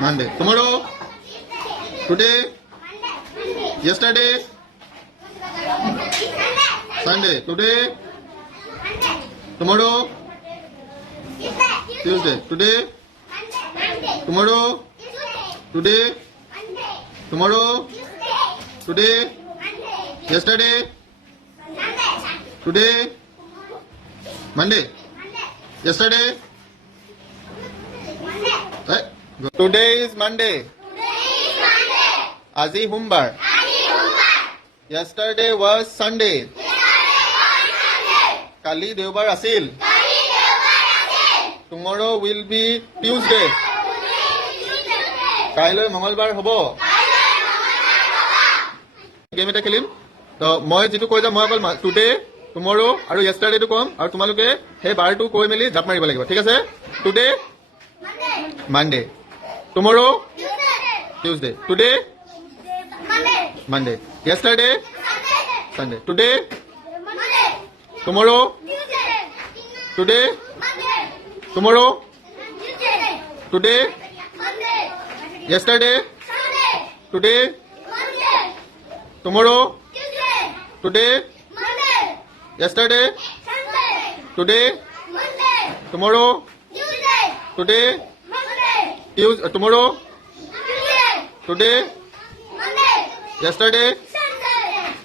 Monday. Tomorrow. Today. Yesterday. Sunday. Today. Tomorrow. Tuesday. Today. Tomorrow. Today. Tomorrow. Today. Yesterday. Today. Monday. Yesterday. Today is Monday. Azi Humbar. Yesterday was Sunday. Kali Deobar Asil. Tomorrow will be Tuesday. Kailoi Mongolbar hobo. Game eta khelim. To moi jitu koi ja moi akol today, tomorrow aru yesterday to kom aru tumaloke he bar to koi meli jap mariba lagibo. Thik ase? Today Monday. Tomorrow Tuesday. Today Monday. Yesterday Sunday. Today tomorrow today tomorrow today yesterday today tomorrow today yesterday today tomorrow today Tuesday tomorrow today yesterday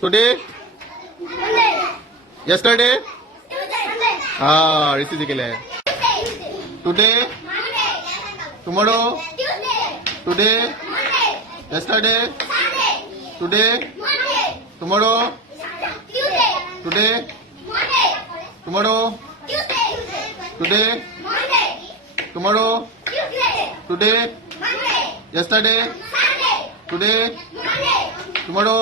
today yesterday ऋषि जी के लिए today tomorrow today yesterday today tomorrow today tomorrow today tomorrow today yesterday today tomorrow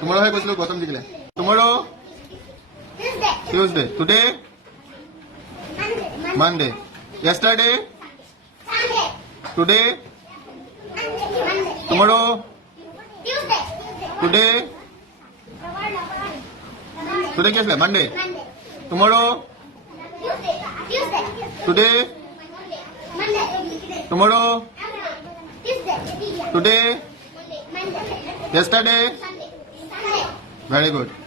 tomorrow है कुछ लोग गौतम जी के लिए tomorrow Tuesday today Monday yesterday today tomorrow today today क्या है Monday tomorrow today tomorrow today yesterday very good